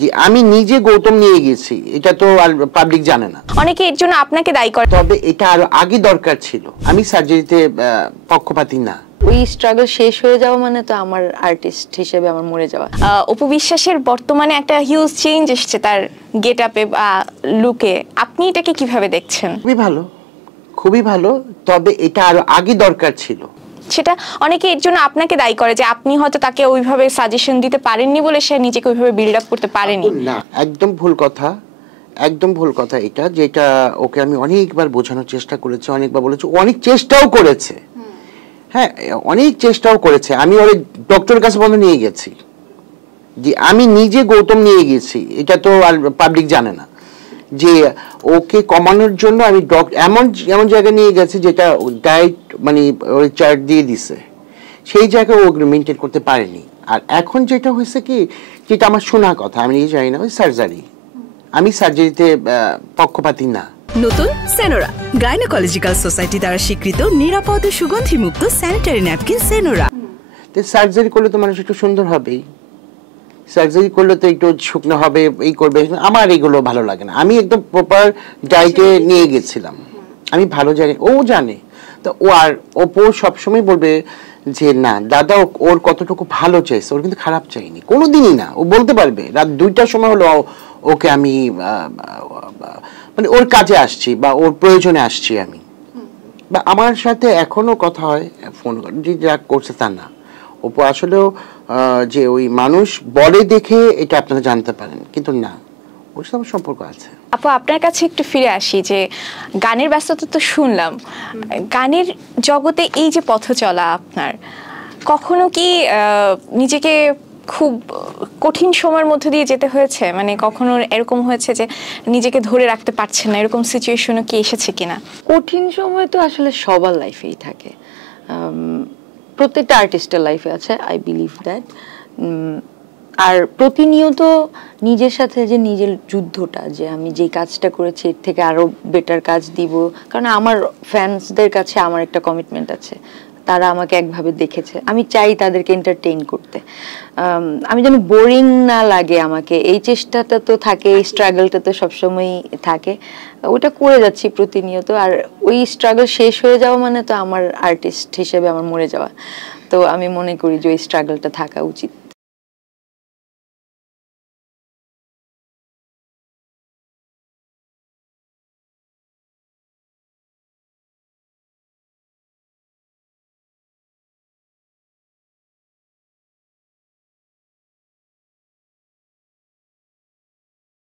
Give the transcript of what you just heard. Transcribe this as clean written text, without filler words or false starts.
জি আমি নিজে গৌতম নিয়ে গেছি, এটা তো আর পাবলিক জানে না। অনেকে এর জন্য আপনাকে দায়ী করে, তবে এটা আরো আগে দরকার ছিল। আমি সার্জারিতে পক্ষপাতী না। ওই স্ট্রাগল শেষ হয়ে যাওয়া মানে তো আমার আর্টিস্ট হিসেবে আমার মরে যাওয়া। অপু বিশ্বাসের বর্তমানে একটা হিউজ চেঞ্জ এসেছে তার গেট আপে বা লুকে, আপনি এটাকে কিভাবে দেখছেন? খুবই ভালো, খুবই ভালো, তবে এটা আরো আগে দরকার ছিল। সেটা অনেকে এর জন্য আপনাকে দায়ী করে যে আপনি হয়তো তাকে ওইভাবে সাজেশন দিতে পারেননি বলে সে নিজেকে ওইভাবে বিল্ড আপ করতে পারেনি। না, একদম ভুল কথা, একদম ভুল কথা এটা। যেটা ওকে আমি অনেকবার বোঝানোর চেষ্টা করেছি, অনেকবার বলেছি, অনেক চেষ্টাও করেছে। হ্যাঁ, অনেক চেষ্টাও করেছে। আমি ওর ডক্টরের কাছে বন্ধ নিয়ে গেছি, যে আমি নিজে গৌতম নিয়ে গেছি, এটা তো আর পাবলিক জানে না। যে ওকে কমানোর জন্য আমি এমন এমন জায়গায় নিয়ে গেছি যেটা ডায়েট মানে ওই চার্ট দিয়ে দিছে, সেই জায়গায় ও মেনটেন করতে পারেনি। আর এখন যেটা হয়েছে কি, যেটা আমার শোনা কথা, আমি নিজে জানি না, ওই সার্জারি। আমি সার্জারিতে পক্ষপাতী না। নতুন সেনোরা, গাইনোকোলজিক্যাল সোসাইটি দ্বারা স্বীকৃত নিরাপদ সুগন্ধিমুক্ত স্যানিটারি ন্যাপকিন সেনোরা। সার্জারি করলে তো মানুষ একটু সুন্দর হবেই, সার্জারি করলে তো একটু শুকনো হবে, এই করবে। আমার এগুলো ভালো লাগে না। আমি একদম প্রপার ডায়েটে নিয়ে গেছিলাম, আমি ভালো জানি, ও জানে। তো ও আর ওপো সবসময় বলবে যে না দাদা ওর কতটুকু ভালো চাইছে, ওর কিন্তু খারাপ চাইনি কোনোদিনই না। ও বলতে পারবে রাত 2টার সময় হলো ওকে আমি মানে ওর কাজে আসছি বা ওর প্রয়োজনে আসছি আমি, বা আমার সাথে এখনো কথা হয়, ফোন যে যা করছে তা না। ওপো আসলেও যে ওই মানুষ বলে দেখে এটা আপনারা জানতে পারেন, কিন্তু না, ওর সাথে সম্পর্ক আছে। আপু আপনার কাছে একটু ফিরে আসি, যে গানের ব্যস্ততা তো শুনলাম, গানের জগতে এই যে পথ চলা আপনার, কখনো কি নিজেকে খুব কঠিন সময়ের মধ্যে দিয়ে যেতে হয়েছে? মানে কখনো এরকম হয়েছে যে নিজেকে ধরে রাখতে পারছেন না, এরকম সিচুয়েশনও কি এসেছে কিনা? কঠিন সময় তো আসলে সবার লাইফেই থাকে, প্রত্যেকটা আর্টিস্টের লাইফে আছে, আই বিলিভ দ্যাট। আর প্রতিনিয়ত নিজের সাথে যে নিজের যুদ্ধটা, যে আমি যে কাজটা করেছি এর থেকে আরো বেটার কাজ দিব, কারণ আমার ফ্যান্সদের কাছে আমার একটা কমিটমেন্ট আছে। তারা আমাকে একভাবে দেখেছে, আমি চাই তাদেরকে এন্টারটেইন করতে, আমি যেন বোরিং না লাগে আমাকে। এই চেষ্টাটা তো থাকে, এই স্ট্রাগলটা তো সবসময়ই থাকে, ওটা করে যাচ্ছি প্রতিনিয়ত। আর ওই স্ট্রাগল শেষ হয়ে যাওয়া মানে তো আমার আর্টিস্ট হিসেবে আমার মরে যাওয়া। তো আমি মনে করি যে ওই স্ট্রাগলটা থাকা উচিত।